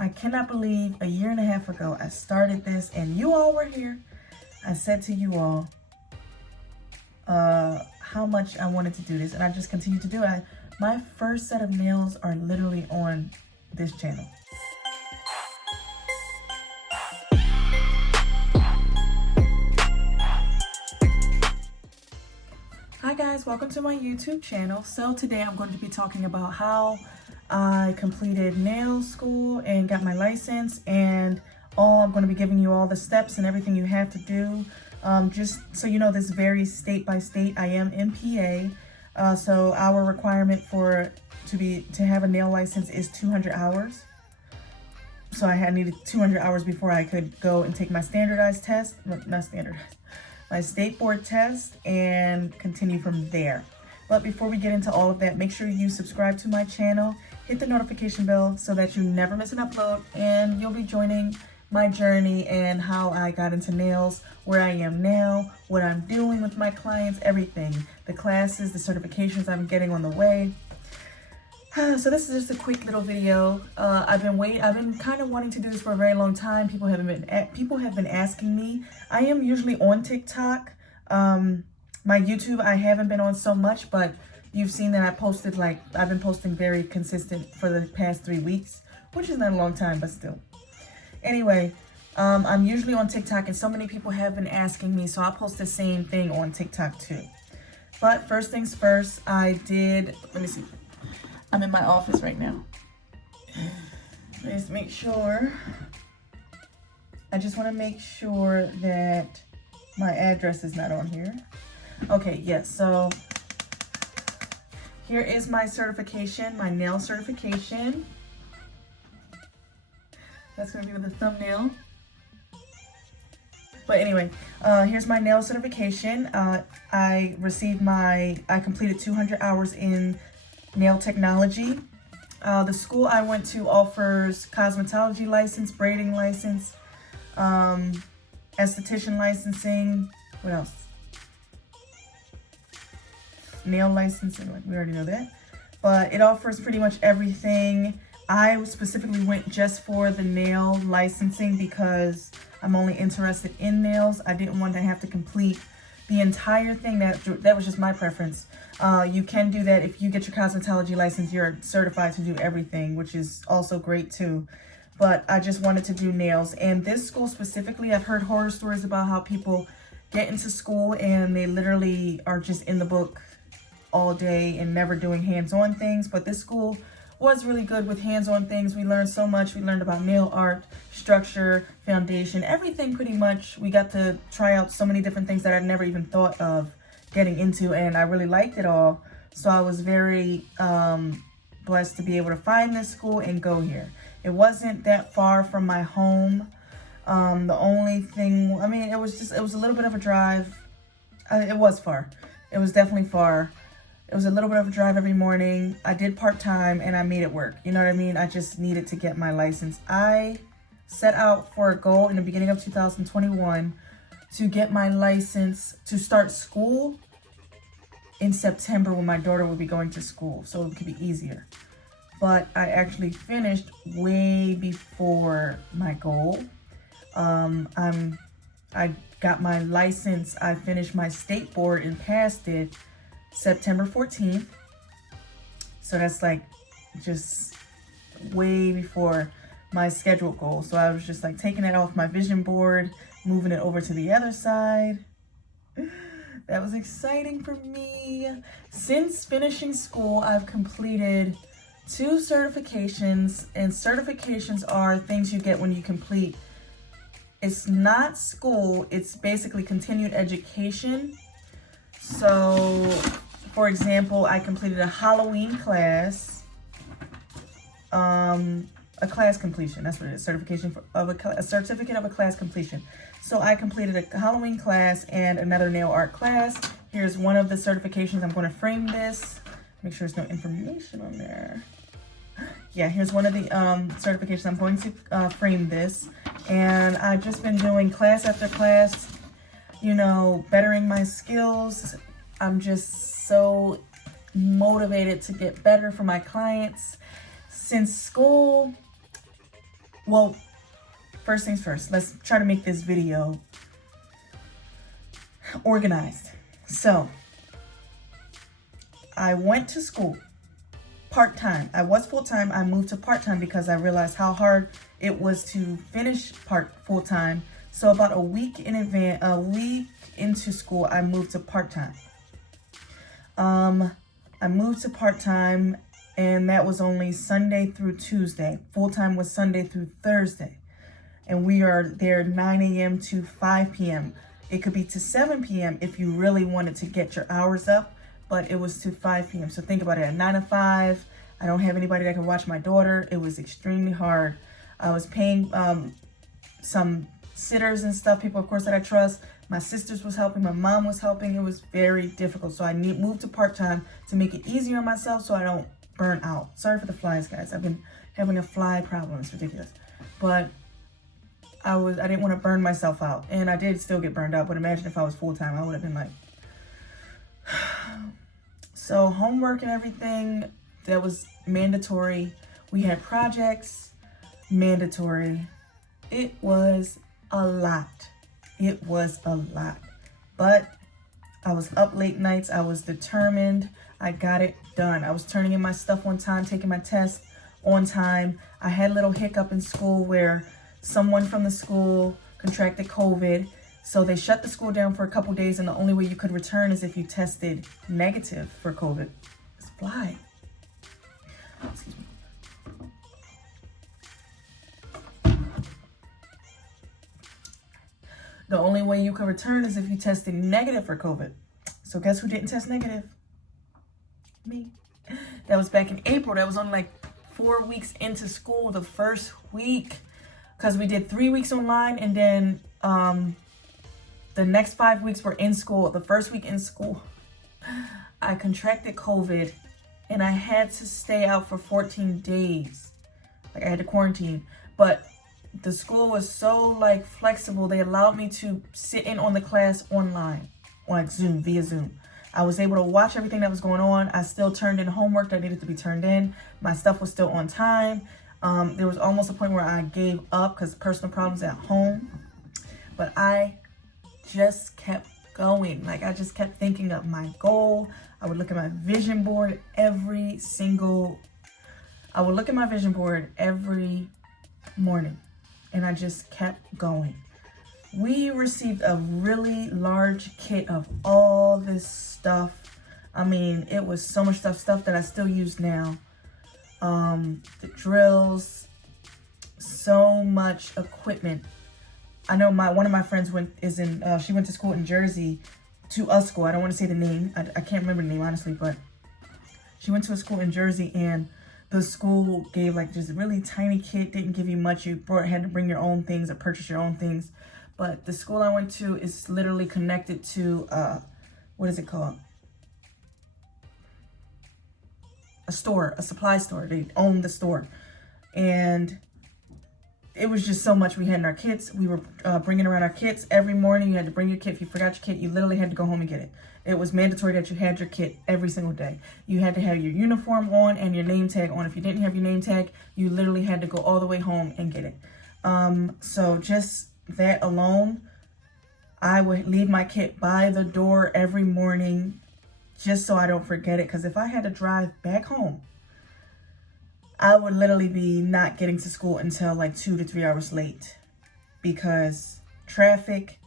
I cannot believe a year and a half ago I started this and you all were here. I said to you all how much I wanted to do this, and I just continue to do it. My first set of nails are literally on this channel. Hi guys, welcome to my YouTube channel. So today I'm going to be talking about how I completed nail school and got my license, and I'm going to be giving you all the steps and everything you have to do. Just so you know, this varies state by state. I am MPA, so our requirement to have a nail license is 200 hours. So I had needed 200 hours before I could go and take my standardized test, not standardized, my state board test, and continue from there. But before we get into all of that, make sure you subscribe to my channel, hit the notification bell so that you never miss an upload, and you'll be joining my journey and how I got into nails, where I am now, what I'm doing with my clients, everything, the classes, the certifications I'm getting on the way. So this is just a quick little video. I've been kind of wanting to do this for a very long time. People have been asking me. I am usually on TikTok. My YouTube I haven't been on so much, but you've seen that I've been posting very consistent for the past 3 weeks, which is not a long time, but still. Anyway, I'm usually on TikTok, and so many people have been asking me, so I'll post the same thing on TikTok too. But first things first, let me see. I'm in my office right now. Let's make sure. I just want to make sure that my address is not on here. Okay, yes, so here is my certification, my nail certification. That's going to be with the thumbnail. But anyway, here's my nail certification. I completed 200 hours in nail technology. The school I went to offers cosmetology license, braiding license, esthetician licensing, what else? Nail licensing, we already know that. But it offers pretty much everything. I specifically went just for the nail licensing because I'm only interested in nails. I didn't want to have to complete the entire thing. That was just my preference. You can do that if you get your cosmetology license. You're certified to do everything, which is also great too. But I just wanted to do nails. And this school specifically, I've heard horror stories about how people get into school and they literally are just in the book all day and never doing hands-on things. But this school was really good with hands-on things. We learned so much. We learned about nail art, structure, foundation, everything pretty much. We got to try out so many different things that I'd never even thought of getting into, and I really liked it all. So I was very blessed to be able to find this school and go here. It wasn't that far from my home. The only thing, it was a little bit of a drive. It was far. It was definitely far. It was a little bit of a drive every morning. I did part-time and I made it work. You know what I mean? I just needed to get my license. I set out for a goal in the beginning of 2021 to get my license, to start school in September when my daughter would be going to school, so it could be easier. But I actually finished way before my goal. I got my license. I finished my state board and passed it September 14th. So that's like just way before my scheduled goal. So I was just like taking it off my vision board, moving it over to the other side. That was exciting for me. Since finishing school, I've completed 2 certifications, and certifications are things you get when you complete. It's not school, it's basically continued education. So, for example, I completed a Halloween class, a class completion. That's what it is, a certificate of a class completion. So I completed a Halloween class and another nail art class. Here's one of the certifications. I'm going to frame this. Make sure there's no information on there. Yeah, here's one of the certifications. I'm going to frame this. And I've just been doing class after class, you know, bettering my skills. I'm just so motivated to get better for my clients. Since school, well, first things first, let's try to make this video organized. So, I went to school part-time. I was full-time. I moved to part-time because I realized how hard it was to finish full-time. So about a week into school, I moved to part-time. I moved to part-time, and that was only Sunday through Tuesday. Full-time was Sunday through Thursday. And we are there 9 a.m. to 5 p.m. It could be to 7 p.m. if you really wanted to get your hours up, but it was to 5 p.m. So think about it, at 9 to 5, I don't have anybody that can watch my daughter. It was extremely hard. I was paying some sitters and stuff, people, of course, that I trust. My sisters was helping, my mom was helping. It was very difficult. So I moved to part-time to make it easier on myself so I don't burn out. Sorry for the flies, guys. I've been having a fly problem. It's ridiculous. But I didn't want to burn myself out. And I did still get burned out. But imagine if I was full-time, I would have been like... So homework and everything, that was mandatory. We had projects, mandatory. It was a lot. It was a lot. But I was up late nights. I was determined. I got it done. I was turning in my stuff on time, taking my test on time. I had a little hiccup in school where someone from the school contracted COVID. So they shut the school down for a couple days, and the only way you could return is if you tested negative for COVID. It's fly. Excuse me. The only way you can return is if you tested negative for COVID. So guess who didn't test negative? Me. That was back in April. That was only like 4 weeks into school, the first week. Because we did 3 weeks online, and then the next 5 weeks were in school. The first week in school, I contracted COVID, and I had to stay out for 14 days. Like, I had to quarantine. But the school was so like flexible. They allowed me to sit in on the class online, on like Zoom, via Zoom. I was able to watch everything that was going on. I still turned in homework that needed to be turned in. My stuff was still on time. There was almost a point where I gave up because personal problems at home. But I just kept going. Like, I just kept thinking of my goal. I would look at my vision board every morning. And I just kept going. We received a really large kit of all this stuff. I mean, it was so much stuff that I still use now. The drills, so much equipment. I know one of my friends she went to school in Jersey, to a school. I don't want to say the name. I can't remember the name, honestly, but she went to a school in Jersey, and the school gave like just a really tiny kit, didn't give you much. You had to bring your own things or purchase your own things. But the school I went to is literally connected to, what is it called? A store, a supply store. They own the store. And it was just so much we had in our kits. We were bringing around our kits every morning. You had to bring your kit. If you forgot your kit, you literally had to go home and get it. It was mandatory that you had your kit every single day. You had to have your uniform on and your name tag on. If you didn't have your name tag, you literally had to go all the way home and get it. So just that alone, I would leave my kit by the door every morning just so I don't forget it. Because if I had to drive back home, I would literally be not getting to school until like 2 to 3 hours late because traffic,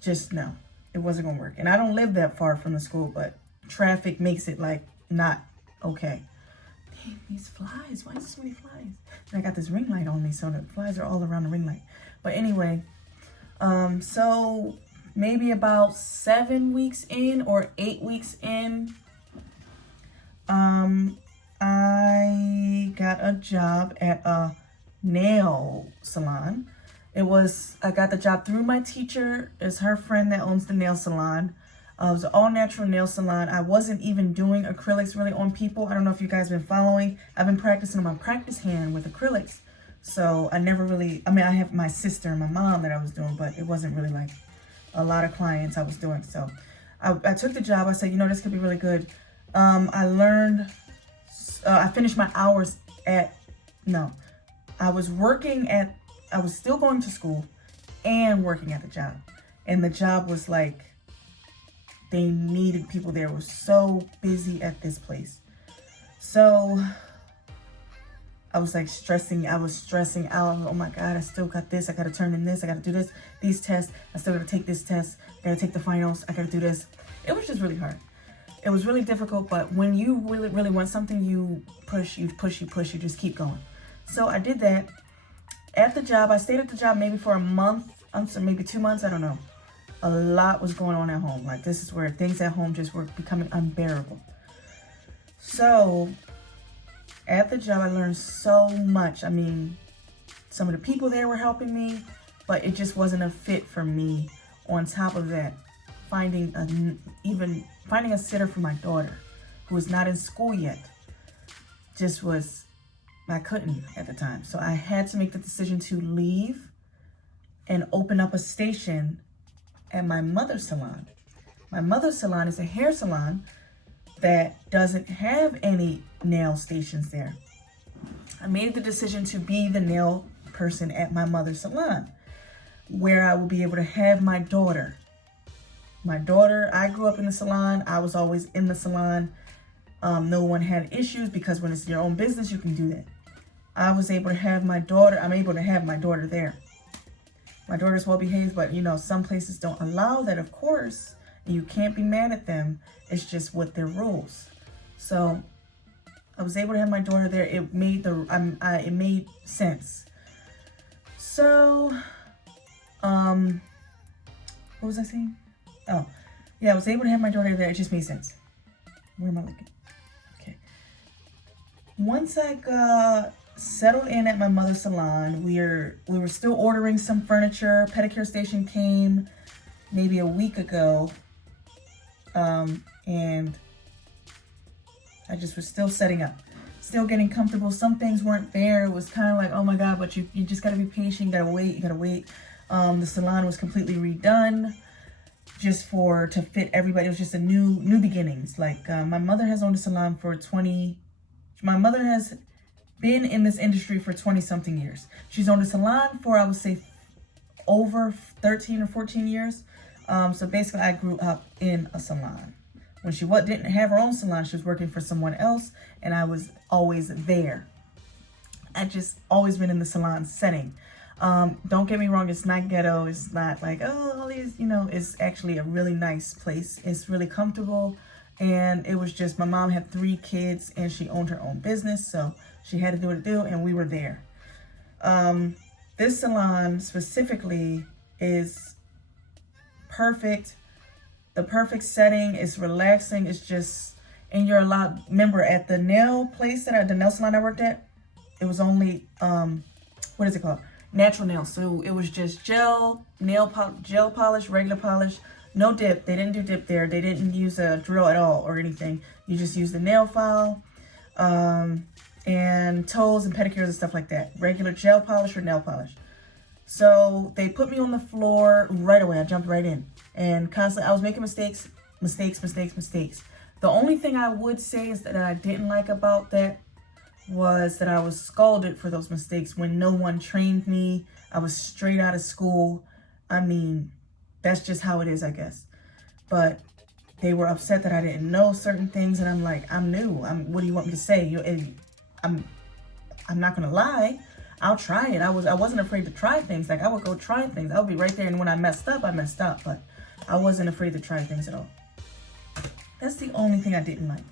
just no, it wasn't gonna work. And I don't live that far from the school, but traffic makes it like not okay. Dang, these flies, why is there so many flies? And I got this ring light on me, so the flies are all around the ring light. But anyway, so maybe about 7 weeks in or 8 weeks in, I got a job at a nail salon. I got the job through my teacher. It's her friend that owns the nail salon. It was an all-natural nail salon. I wasn't even doing acrylics really on people. I don't know if you guys have been following. I've been practicing on my practice hand with acrylics. So I never really, I have my sister and my mom that I was doing, but it wasn't really like a lot of clients I was doing. So I took the job. I said, this could be really good. I finished my hours I was still going to school and working at the job. And the job was like, they needed people there. It was so busy at this place. So I was like stressing out. Oh my God, I still got this. I got to turn in this. I got to do this, these tests. I still got to take this test. I got to take the finals. I got to do this. It was just really hard. It was really difficult, but when you really, really want something, you push, you just keep going. So I did that. At the job, I stayed at the job maybe for a month, maybe 2 months, I don't know. A lot was going on at home. Like, this is where things at home just were becoming unbearable. So at the job, I learned so much. I mean, some of the people there were helping me, but it just wasn't a fit for me. On top of that, finding a sitter for my daughter who was not in school yet just was, I couldn't at the time. So I had to make the decision to leave and open up a station at my mother's salon. My mother's salon is a hair salon that doesn't have any nail stations there. I made the decision to be the nail person at my mother's salon, where I will be able to have my daughter. My daughter, I grew up in the salon. I was always in the salon. No one had issues because when it's your own business, you can do that. I was able to have my daughter. I'm able to have my daughter there. My daughter's well behaved, but you know, some places don't allow that, of course. And you can't be mad at them. It's just what their rules. So I was able to have my daughter there. It made it made sense. So, what was I saying? Oh, yeah, I was able to have my daughter there. It just made sense. Where am I looking? Okay. Once I got settled in at my mother's salon, we were still ordering some furniture. Pedicure station came maybe a week ago. And I just was still setting up, still getting comfortable. Some things weren't there. It was kind of like, oh my God, but you just gotta be patient. You gotta wait. The salon was completely redone just to fit everybody. It was just a new beginnings. Like, my mother has owned a salon my mother has been in this industry for 20 something years. She's owned a salon for, I would say, over 13 or 14 years. So basically I grew up in a salon. When she didn't have her own salon, she was working for someone else, and I was always there. I just always been in the salon setting. Don't get me wrong, it's not ghetto. It's not like, oh, all these, it's actually a really nice place. It's really comfortable. And it was just, my mom had 3 kids and she owned her own business. So she had to do what it do, and we were there. This salon specifically is perfect. The perfect setting is relaxing. It's just, and you're allowed, remember at the nail salon I worked at, it was only, what is it called? Natural nails. So it was just gel polish, regular polish, no dip. They didn't do dip there. They didn't use a drill at all or anything. You just use the nail file, and toes and pedicures and stuff like that. Regular gel polish or nail polish. So they put me on the floor right away. I jumped right in. And constantly, I was making mistakes. The only thing I would say is that I didn't like about that was that I was scolded for those mistakes when no one trained me. I was straight out of school. I mean, that's just how it is, I guess. But they were upset that I didn't know certain things, and I'm like, I'm new. What do you want me to say? I'm not gonna lie. I'll try it. I wasn't afraid to try things. Like, I would go try things. I would be right there, and when I messed up, I messed up. But I wasn't afraid to try things at all. That's the only thing I didn't like.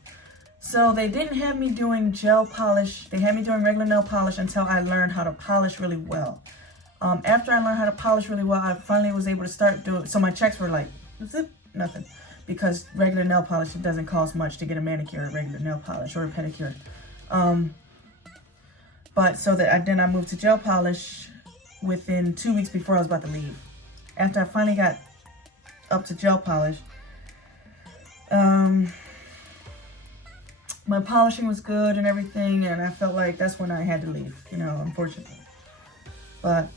So they didn't have me doing gel polish. They had me doing regular nail polish until I learned how to polish really well. After I learned how to polish really well, I finally was able to start doing, so my checks were like, zip, nothing. Because regular nail polish, it doesn't cost much to get a manicure, a regular nail polish, or a pedicure. But so that then I moved to gel polish within 2 weeks before I was about to leave. After I finally got up to gel polish, my polishing was good and everything, and I felt like that's when I had to leave, unfortunately. But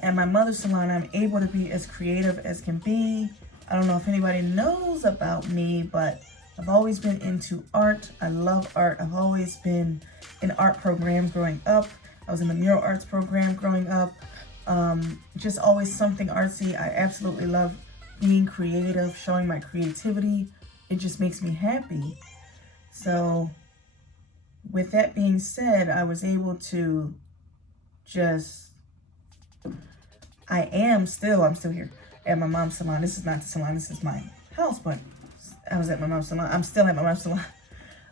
at my mother's salon, I'm able to be as creative as can be. I don't know if anybody knows about me, but I've always been into art. I love art. I've always been in art programs growing up. I was in the mural arts program growing up. Just always something artsy. I absolutely love being creative, showing my creativity. It just makes me happy. So with that being said, I was able to just, I'm still here at my mom's salon. This is not the salon, this is my house, but I was at my mom's salon. I'm still at my mom's salon.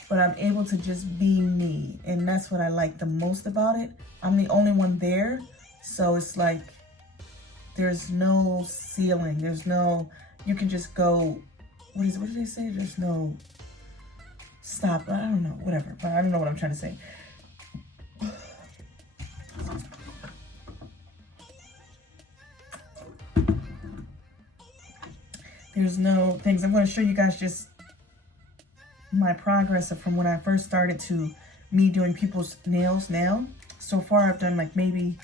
But I'm able to just be me. And that's what I like the most about it. I'm the only one there. So it's like, there's no ceiling. There's no, you can just go, what did they say? There's no stop. I don't know, whatever. But I don't know what I'm trying to say. There's no things. I'm going to show you guys just my progress from when I first started to me doing people's nails now. So far, I've done like maybe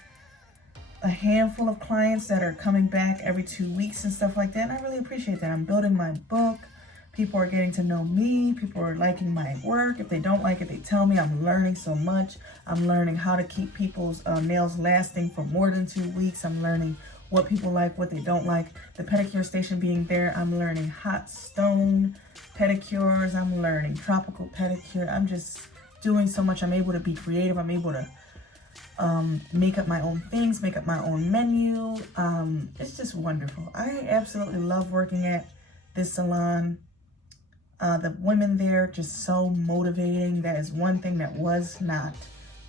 a handful of clients that are coming back every 2 weeks and stuff like that. And I really appreciate that. I'm building my book. People are getting to know me. People are liking my work. If they don't like it, they tell me. I'm learning so much. I'm learning how to keep people's nails lasting for more than 2 weeks. I'm learning what people like, what they don't like. The pedicure station being there, I'm learning hot stone pedicures. I'm learning tropical pedicure. I'm just doing so much. I'm able to be creative. I'm able to make up my own things, make up my own menu. It's just wonderful. I absolutely love working at this salon. The women there, just so motivating. That is one thing that was not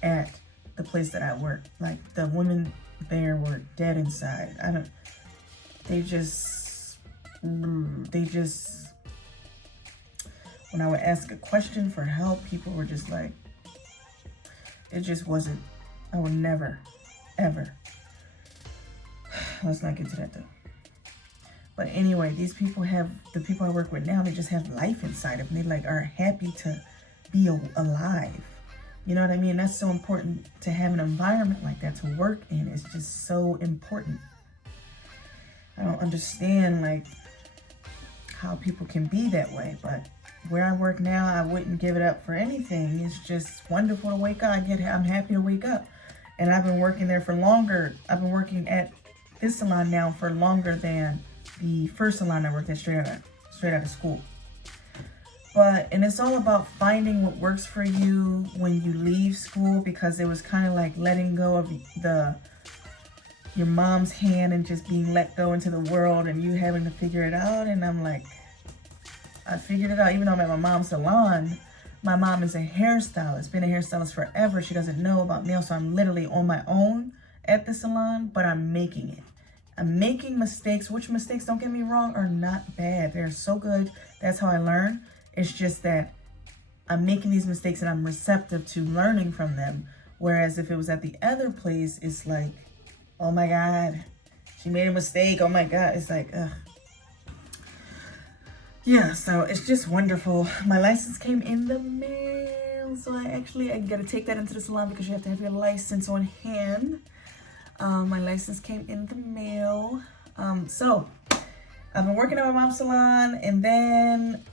at the place that I worked. Like, the women there were dead inside. They just, when I would ask a question for help, people were just like, it just wasn't, I would never, ever. Let's not get to that though. But anyway, these people the people I work with now, they just have life inside of them. They like are happy to be alive. You know what I mean? That's so important to have an environment like that to work in. It's just so important. I don't understand like how people can be that way, but where I work now, I wouldn't give it up for anything. It's just wonderful to wake up. I'm happy to wake up. And I've been working there for longer. I've been working at this salon now for longer than the first salon I worked at straight out of school. And it's all about finding what works for you when you leave school, because it was kind of like letting go of your mom's hand and just being let go into the world and you having to figure it out. And I'm like, I figured it out. Even though I'm at my mom's salon, my mom is a hairstylist, been a hairstylist forever. She doesn't know about nails, so I'm literally on my own at the salon, but I'm making it. I'm making mistakes, which mistakes, don't get me wrong, are not bad. They're so good. That's how I learn. It's just that I'm making these mistakes and I'm receptive to learning from them. Whereas if it was at the other place, it's like, oh my God, she made a mistake. Oh my God. It's like, ugh. Yeah, so it's just wonderful. My license came in the mail. So I got to take that into the salon because you have to have your license on hand. My license came in the mail. So I've been working at my mom's salon, and then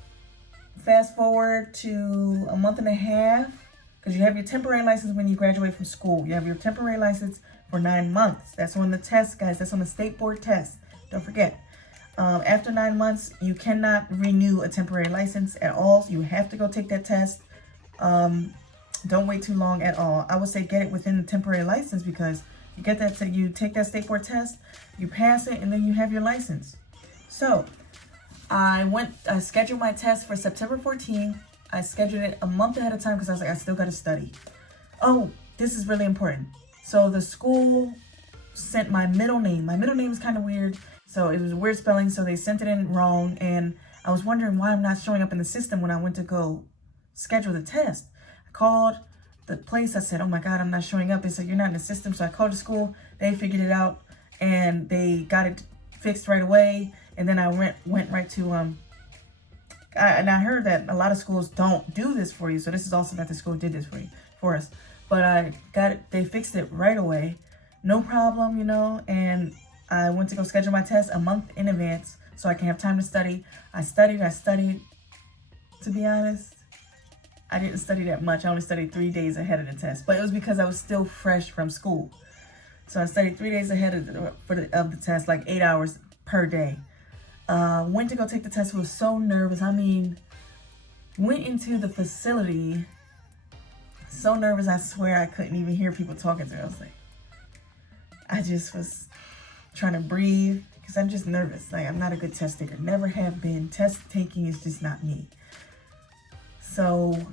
fast forward to a month and a half, because you have your temporary license when you graduate from school. You have your temporary license for 9 months. That's on the test, guys. That's on the state board test. Don't forget. After 9 months, you cannot renew a temporary license at all. So you have to go take that test. Don't wait too long at all. I would say get it within the temporary license, because you get that, you take that state board test, you pass it, and then you have your license. So I scheduled my test for September 14th. I scheduled it a month ahead of time because I was like, I still got to study. Oh, this is really important. So the school sent my middle name. My middle name is kind of weird. So it was a weird spelling. So they sent it in wrong. And I was wondering why I'm not showing up in the system when I went to go schedule the test. I called the place. I said, oh my God, I'm not showing up. They said, you're not in the system. So I called the school. They figured it out and they got it fixed right away. And then I went right to, and I heard that a lot of schools don't do this for you. So this is also that the school did this for us. But I got it, they fixed it right away. No problem, and I went to go schedule my test a month in advance so I can have time to study. I studied. To be honest, I didn't study that much. I only studied 3 days ahead of the test, but it was because I was still fresh from school. So I studied 3 days ahead of the test, like 8 hours per day. Went to go take the test. Was so nervous. I mean, went into the facility so nervous. I swear I couldn't even hear people talking to me. I was like, I just was trying to breathe because I'm just nervous. Like, I'm not a good test taker. Never have been. Test taking is just not me. So,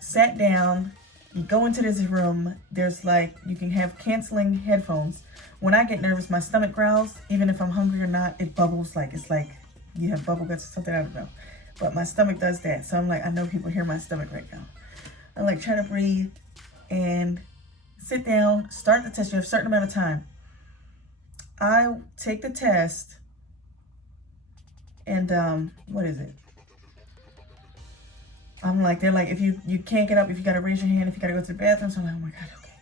sat down. You go into this room. There's like, you can have canceling headphones. When I get nervous, my stomach growls. Even if I'm hungry or not, it bubbles. Like, it's like you have bubble guts or something. I don't know. But my stomach does that. So I'm like, I know people hear my stomach right now. I'm like trying to breathe and sit down, start the test. You have a certain amount of time. I take the test and what is it? I'm like, they're like, if you can't get up, if you gotta raise your hand, if you gotta go to the bathroom. So I'm like, oh my God, okay.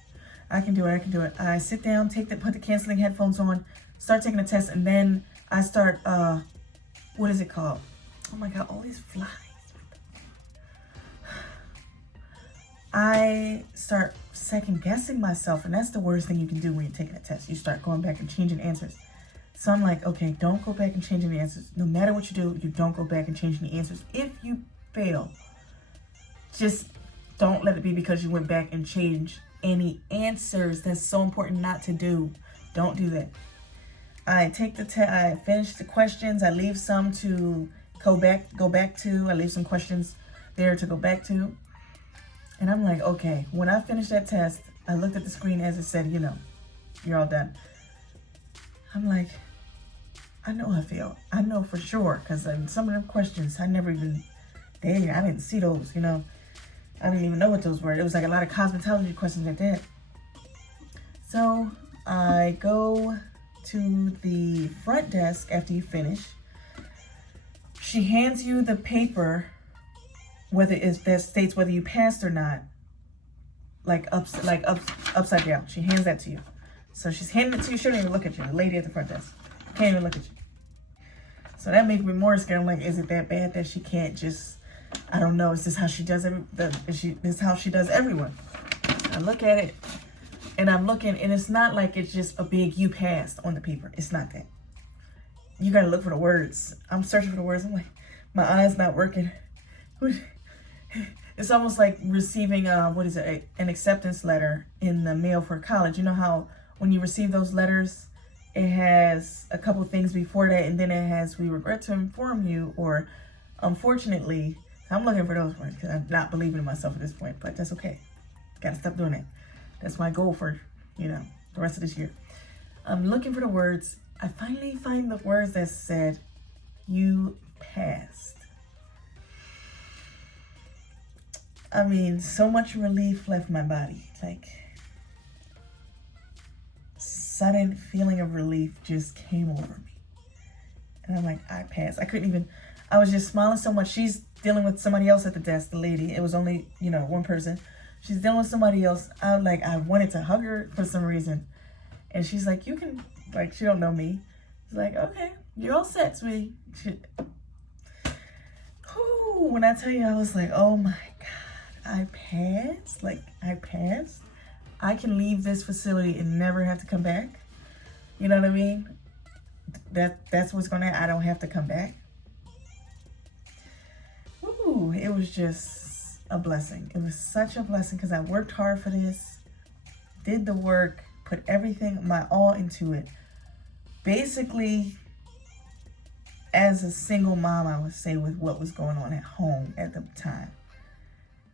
I can do it. I sit down, put the canceling headphones on, start taking the test, and then I start, what is it called? Oh my God, all these flies. I start second guessing myself, and that's the worst thing you can do when you're taking a test. You start going back and changing answers. So I'm like, okay, don't go back and changing the answers. No matter what you do, you don't go back and changing the answers. If you fail, just don't let it be because you went back and changed any answers. That's so important not to do. Don't do that. I take the test. I finish the questions. I leave some to go back to. I leave some questions there to go back to. And I'm like, okay, when I finished that test, I looked at the screen as it said, you know, you're all done. I'm like, I know I failed. I know for sure, because some of them questions, I didn't see those, you know. I didn't even know what those were. It was like a lot of cosmetology questions like that. So I go to the front desk after you finish. She hands you the paper, that states whether you passed or not, upside down. She hands that to you. So she's handing it to you. She don't even look at you. The lady at the front desk can't even look at you. So that makes me more scared. I'm like, is it that bad that she can't just? I don't know. Is this how she does this how she does everyone? I look at it, and I'm looking, and it's not like it's just a big "you passed" on the paper. It's not that. You gotta look for the words. I'm searching for the words. I'm like, my eye's not working. It's almost like receiving an acceptance letter in the mail for college. You know how when you receive those letters, it has a couple things before that, and then it has "we regret to inform you" or "unfortunately." I'm looking for those words because I'm not believing in myself at this point, but that's okay. Gotta stop doing it. That's my goal for, the rest of this year. I'm looking for the words. I finally find the words that said, "you passed." I mean, so much relief left my body. Like, sudden feeling of relief just came over me. And I'm like, I passed. I was just smiling so much. She's dealing with somebody else at the desk, the lady. It was only, one person. She's dealing with somebody else. I wanted to hug her for some reason. And she's like, you can, she don't know me. She's like, okay, you're all set, sweetie. When I tell you, I was like, oh my God. I passed. I passed. I can leave this facility and never have to come back. You know what I mean? That's what's going to happen. I don't have to come back. Ooh, it was just a blessing. It was such a blessing because I worked hard for this, did the work, put everything, my all into it. Basically, as a single mom, I would say, with what was going on at home at the time.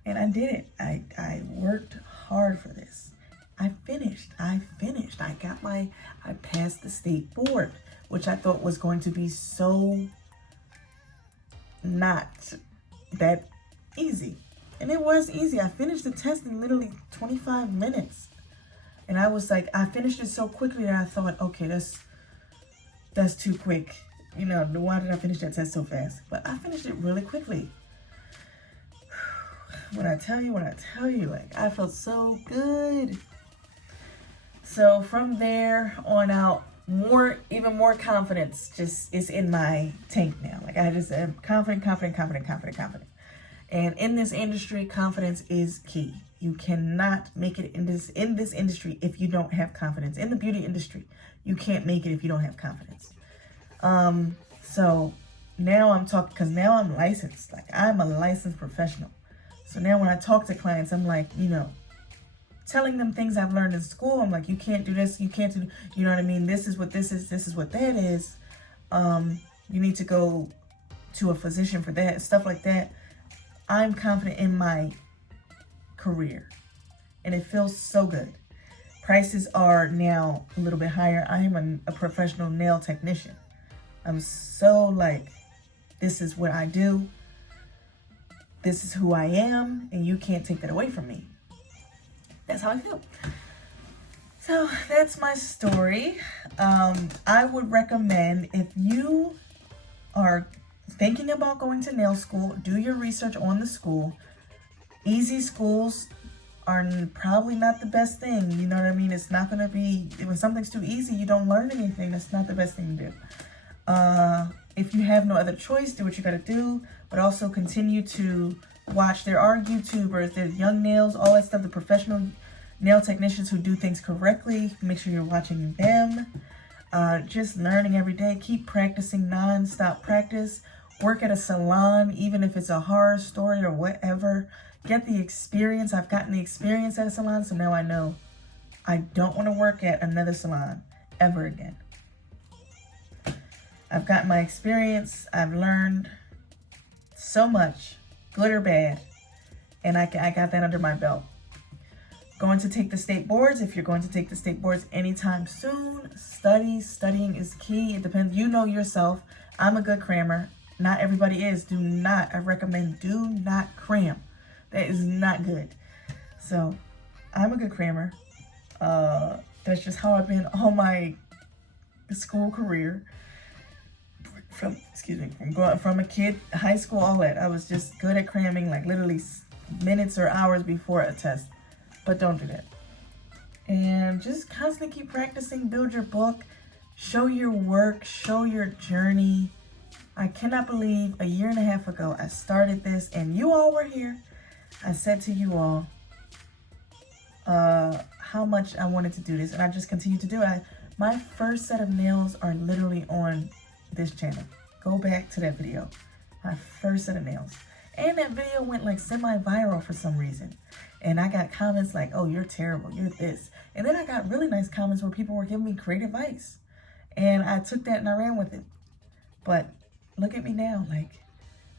And I did it. I worked hard for this. I finished. I passed the state board, which I thought was going to be so not that easy. And it was easy. I finished the test in literally 25 minutes. And I was like, I finished it so quickly that I thought, okay, that's too quick. Why did I finish that test so fast? But I finished it really quickly. When I tell you, I felt so good. So from there on out, even more confidence just is in my tank now. I just am confident. And in this industry, confidence is key. You cannot make it in this industry if you don't have confidence. In the beauty industry, you can't make it if you don't have confidence. So now I'm talking, because now I'm licensed. Like, I'm a licensed professional. So now when I talk to clients, I'm like, you know, telling them things I've learned in school. I'm like, you can't do this, you can't do, you know what I mean? This is what this is what that is. You need to go to a physician for that, stuff like that. I'm confident in my career, and it feels so good. Prices are now a little bit higher. I am a professional nail technician. I'm so like, this is what I do. This is who I am, and you can't take that away from me. That's how I feel. So that's my story. I would recommend, if you are thinking about going to nail school, do your research on the school. Easy schools are probably not the best thing. You know what I mean? It's not going to be, when something's too easy, you don't learn anything. That's not the best thing to do. If you have no other choice, do what you got to do, but also continue to watch. There are YouTubers, there's Young Nails, all that stuff, the professional nail technicians who do things correctly. Make sure you're watching them. Just learning every day. Keep practicing, non-stop practice. Work at a salon, even if it's a horror story or whatever. Get the experience. I've gotten the experience at a salon, so now I know I don't want to work at another salon ever again. I've gotten my experience. I've learned so much, good or bad, and I got that under my belt. Going to take the state boards. If you're going to take the state boards anytime soon, studying is key. It depends. You know yourself. I'm a good crammer. Not everybody is. I recommend do not cram. That is not good. So I'm a good crammer. That's just how I've been all my school career. From a kid, high school, all that. I was just good at cramming, like literally minutes or hours before a test. But don't do that. And just constantly keep practicing, build your book, show your work, show your journey. I cannot believe a year and a half ago I started this and you all were here. I said to you all how much I wanted to do this, and I just continue to do it. My first set of nails are literally on this channel. Go back to that video. My first set of nails. And that video went like semi-viral for some reason. And I got comments like, oh, you're terrible, you're this. And then I got really nice comments where people were giving me great advice. And I took that and I ran with it. But look at me now, like,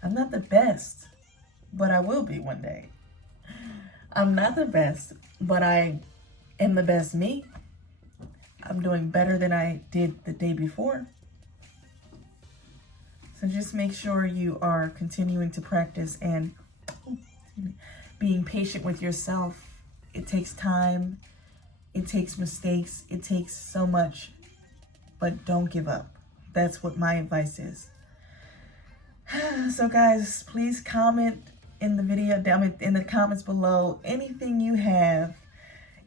I'm not the best, but I will be one day. I'm not the best, but I am the best me. I'm doing better than I did the day before. So just make sure you are continuing to practice and being patient with yourself. It takes time. It takes mistakes. It takes so much, but don't give up. That's what my advice is. So guys, please comment in the video, in the comments below, anything you have,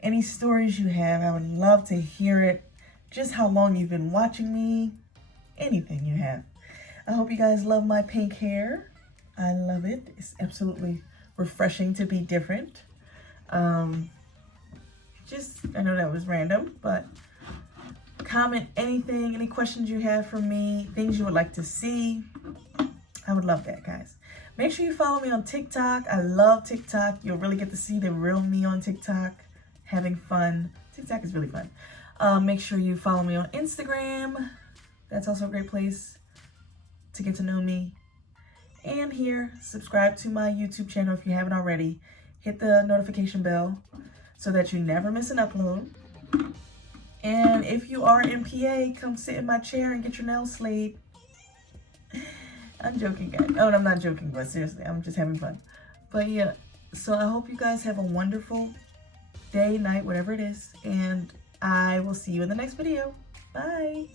any stories you have. I would love to hear it. Just how long you've been watching me, anything you have. I hope you guys love my pink hair. I love it. It's absolutely refreshing to be different. I know that was random, but comment anything, any questions you have for me, things you would like to see. I would love that, guys. Make sure you follow me on TikTok. I love TikTok. You'll really get to see the real me on TikTok, having fun. TikTok is really fun. Make sure you follow me on Instagram. That's also a great place to get to know me. And here, subscribe to my YouTube channel if you haven't already. Hit the notification bell so that you never miss an upload. And if you are in PA, come sit in my chair and get your nails slayed. I'm joking, guys. Oh, I'm not joking, but seriously, I'm just having fun. But yeah, so I hope you guys have a wonderful day, night, whatever it is. And I will see you in the next video. Bye.